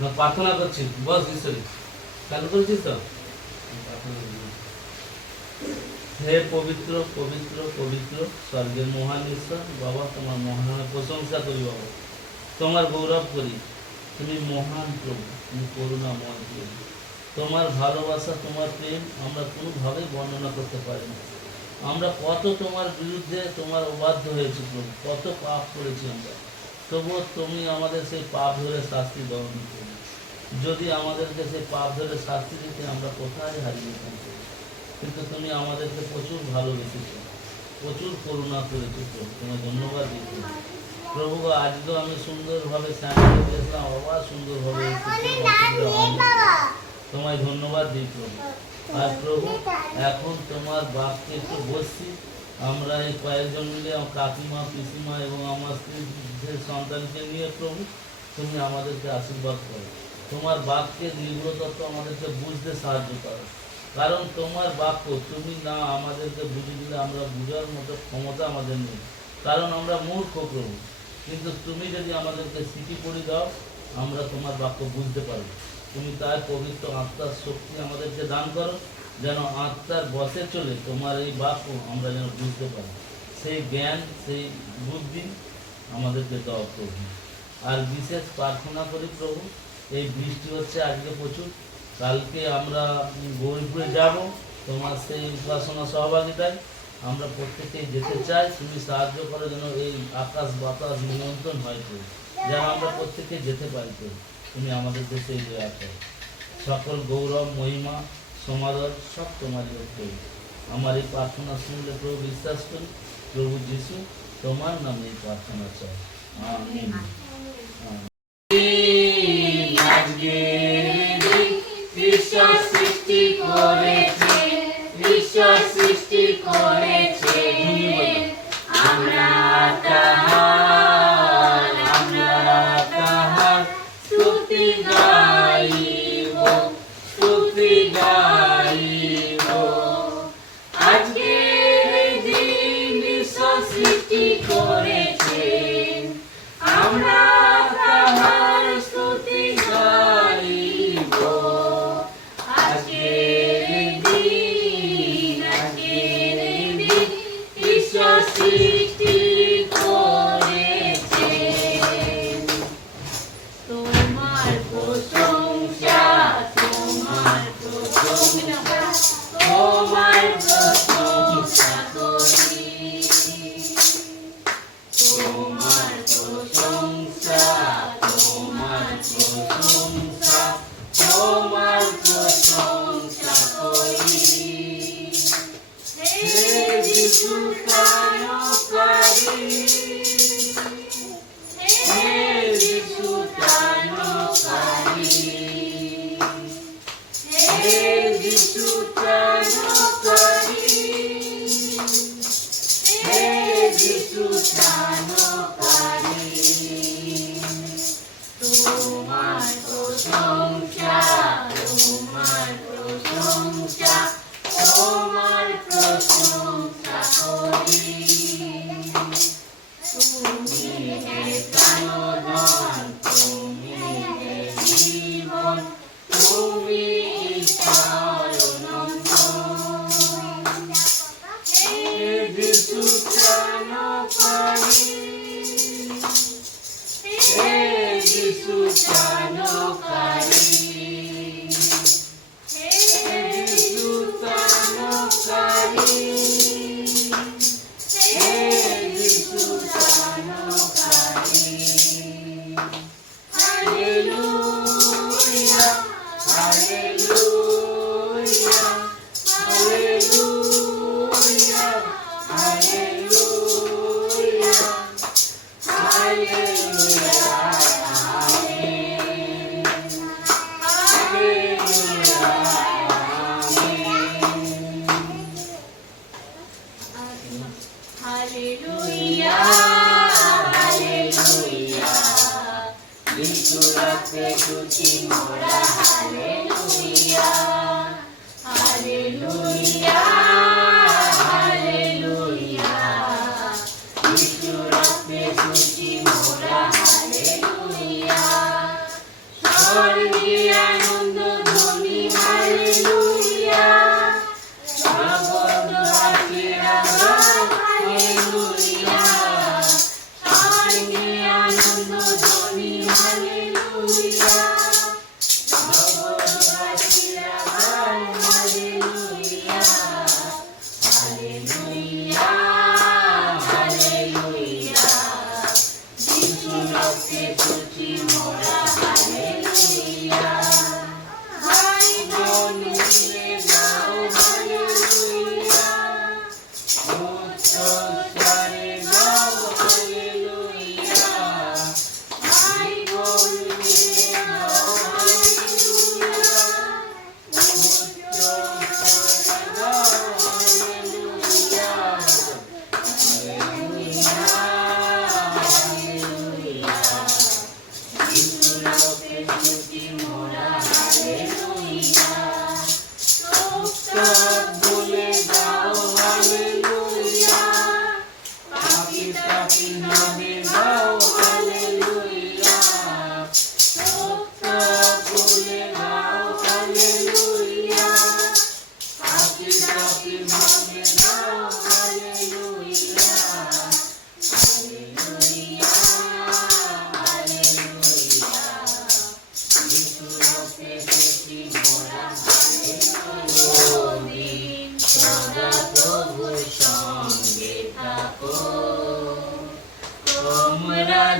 প্রার্থনা করছিস বস, ঈশ্বরে। চালু করেছিস তো? হে পবিত্র পবিত্র পবিত্র স্বর্গের মহান ঈশ্বর, বাবা, তোমার মহান প্রশংসা করি বাবা। তোমার গৌরব করি। তুমি মহান প্রভু, তুমি করুণাময় প্রভু। তোমার ভালোবাসা, তোমার প্রেম আমরা কোনোভাবেই বর্ণনা করতে পারি না। আমরা কত তোমার বিরুদ্ধে তোমার অবাধ্য হয়েছি প্রভু, কত পাপ করেছি আমরা। তবুও তুমি আমাদের সেই পাপ ধরে শাস্তি দাও প্রভু যদি আমাদেরকে সেই পাপ ধরে শাস্তি দিতে আমরা কোথায় হারিয়ে প্রভু? কিন্তু তুমি আমাদেরকে প্রচুর ভালোবেসেছ প্রচুর করুণা করেছ তোমার ধন্যবাদ দিতে প্রভু গো, আজকেও আমি সুন্দরভাবে স্যান্ডেল গেছিলাম আবার সুন্দরভাবে। তোমায় ধন্যবাদ দিই প্রভু আর প্রভু এখন তোমার বাপকে একটু বসছি। আমরা এই কয়েকজন মিলে কাকিমা, পিসিমা এবং আমার স্ত্রীর সন্তানকে নিয়ে প্রভু, তুমি আমাদেরকে আশীর্বাদ করো। তোমার বাক্যে দীর্ঘতত্ত্ব আমাদেরকে বুঝতে সাহায্য করো। কারণ তোমার বাক্য তুমি না আমাদেরকে বুঝে দিলে আমরা বুঝার মতো ক্ষমতা আমাদের নেই। কারণ আমরা মূর্খ প্রভু। কিন্তু তুমি যদি আমাদেরকে স্মৃতি করে দাও, আমরা তোমার বাক্য বুঝতে পারব। তুমি তার পবিত্র আত্মার শক্তি আমাদেরকে দান করো। যেন আত্মার বসে চলে তোমার এই বাক্য আমরা যেন বুঝতে পারি। সেই জ্ঞান, সেই বুদ্ধি আমাদেরকে দাও প্রভু। আর বিশেষ প্রার্থনা করি প্রভু, এই বৃষ্টি হচ্ছে আজকে প্রচুর। কালকে আমরা গৌরীপুরে যাব, তোমার সেই উপাসনা সহভাগিতায়। আমরা প্রত্যেকেই যেতে চাই, তুমি সাহায্য করো যেন এই আকাশ বাতাস নিয়ন্ত্রণ হয় তো যেন আমরা প্রত্যেকে যেতে পারি তো তুমি আমাদের দেশে সকল গৌরব, মহিমা সমাদর সব তোমারই প্রভু আমার এই প্রার্থনা শুনলে প্রভু বিশ্বাস করি প্রভু যিশু তোমার নামে এই প্রার্থনা চাই। আমিন। ঈশ্বর সৃষ্টি করেছে ঈশ্বর সৃষ্টি করেছে। আমরা প্রশংসা যিশু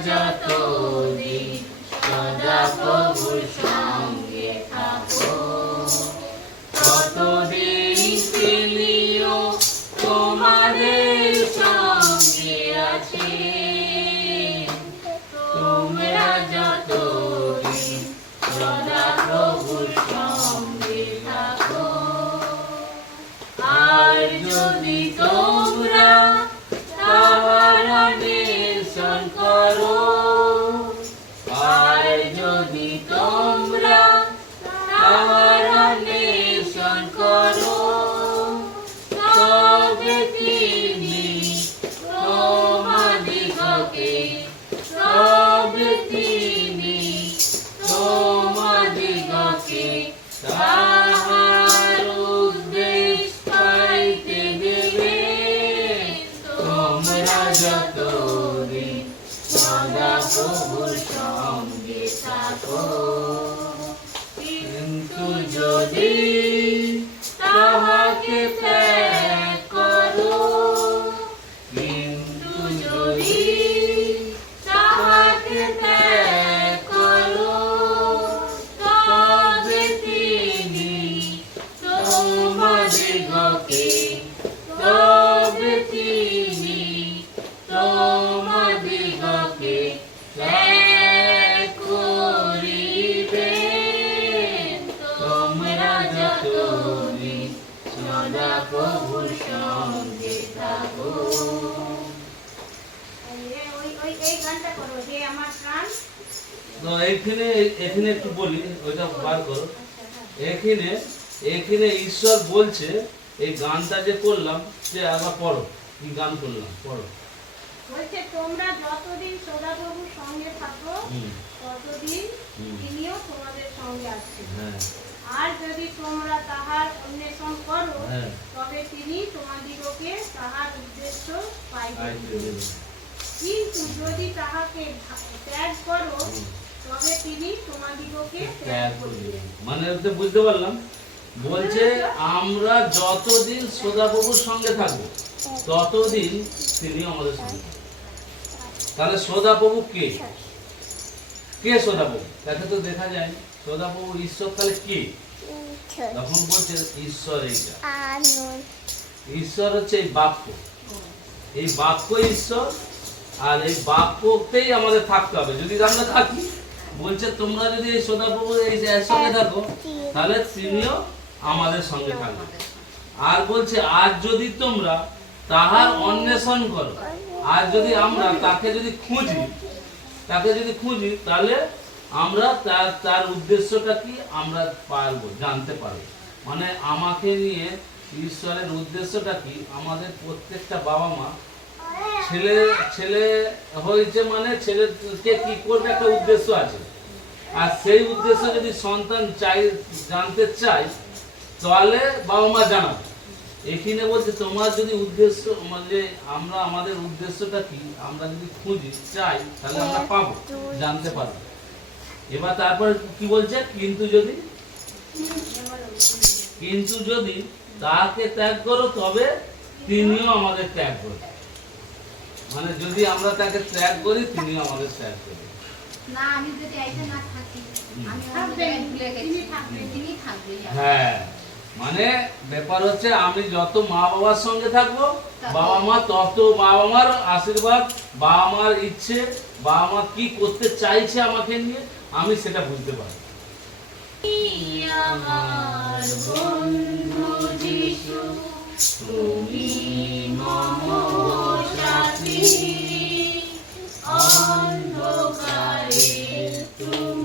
যতদিন সদা প্রভুর সঙ্গে থাকো। ততদিন তিনিও তোমাদের সঙ্গে আছে তোমরা যতদিন সদা প্রভুর সঙ্গে থাকো, আর যদি তোমরা তাহার ওই করো যে আমার প্রাণ। তো এখানে এখানে একটু বলি ওইটা বার করো। এখানে এখানে ঈশ্বর বলছে এই গানটা যে করলাম যে আবার পড়ো কি গান করলাম পড়ো। বলছে তোমরা যতদিন সদাপ্রভুর সঙ্গে থাকো ততদিন তিনিও তোমাদের সঙ্গে আছেন। হ্যাঁ। আর যদি তোমরা তাহার অন্বেষণ করো হ্যাঁ। তবে তিনি তোমাদিগকে তাহার উদ্দেশ্য। দেবে। কিন্তু যদি তাহাকে ত্যাগ করো তবে তিনি তোমাদিগকে ত্যাগ ত্যাগ করিবেন। মানে ওতে বুঝতে পারলাম। বলছে আমরা যতদিন সদাপ্রভুর সঙ্গে থাকব ততদিন তিনি আমাদের সঙ্গে তাহলে সদাপ্রভু কে? কে সদাপ্রভু? তাকে তো দেখা যায়। সদাপ্রভু ঈশ্বর তাহলে কে? তখন বলছে ঈশ্বর এইটা। ঈশ্বর হচ্ছে এই বাক্য। এই বাক্য ঈশ্বর আর এই বাক্যতেই আমাদের থাকতে হবে। যদি আমরা থাকি বলছে তোমরা যদি এই সদাপ্রভু এই সঙ্গে থাকো তাহলে তিনিও আমাদের সঙ্গে থাকবে আর বলছে আর যদি তোমরা তাহার অন্বেষণ করো আর যদি আমরা তাকে যদি খুঁজি তাকে যদি খুঁজি তাহলে আমরা তার তার উদ্দেশ্যটা কি? আমরা পারব জানতে পারব। মানে আমাকে নিয়ে ঈশ্বরের উদ্দেশ্যটা কি? আমাদের প্রত্যেকটা বাবা মা ছেলে ছেলে হয়েছে মানে ছেলেকে কি করবে একটা উদ্দেশ্য আছে। আর সেই উদ্দেশ্য যদি সন্তান চাই জানতে চায় তাহলে বাবা মা জানাবে। এখানে বলছে তোমার যদি উদ্দেশ্য মানে আমরা আমাদের উদ্দেশ্যটা কি? আমরা যদি খুঁজি চাই তাহলে আমরা পাবো জানতে পারব। এবার তারপর কি বলছে? কিন্তু যদি কিন্তু যদি তাকে ত্যাগ করো তবে তিনিও আমাদের ত্যাগ করবে মানে যদি আমরা তাকে ত্যাগ করি তিনিও আমাদের ত্যাগ করবে না আমি যদি আইতে না থাকি আমি অন্য থাকবেন, ভুলে গেছি। তিনি থাকবেন। তিনি থাকবেন। হ্যাঁ মানে ব্যাপার হচ্ছে আমি যত মা বাবার সঙ্গে থাকব বাবা মা তত বাবা মার আশীর্বাদ বাবা মার ইচ্ছে বাবা মা কি করতে চাইছে আমাকে নিয়ে আমি সেটা বুঝতে পারি আমার বন্ধু যিশু তুমি মম অন্ধকারে তুমি যে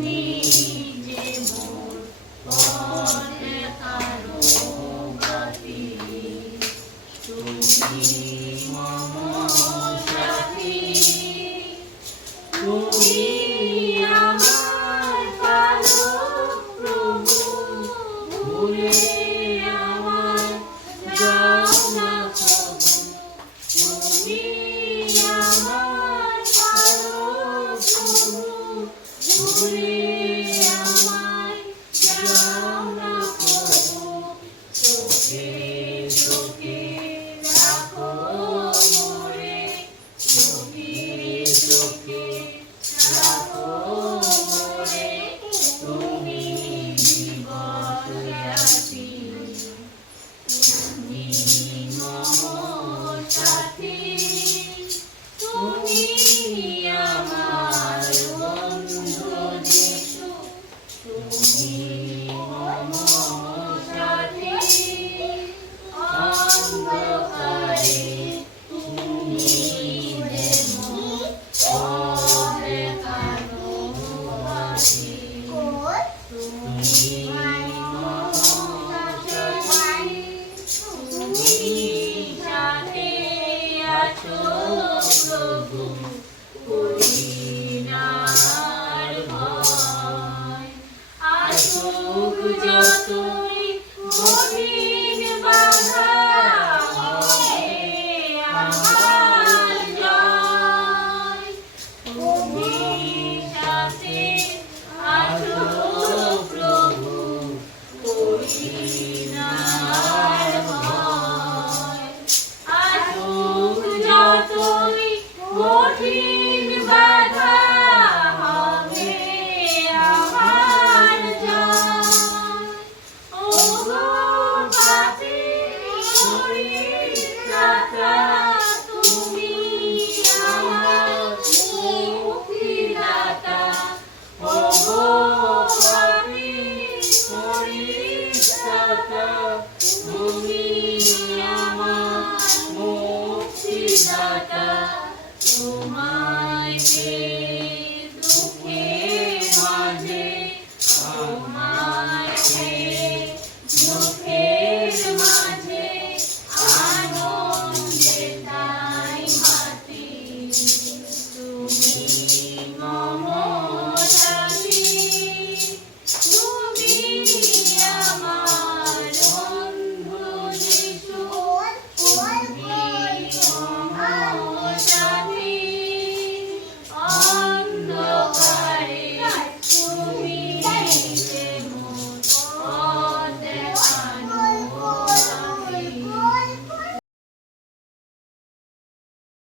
করিনার ভয়। আসুক যত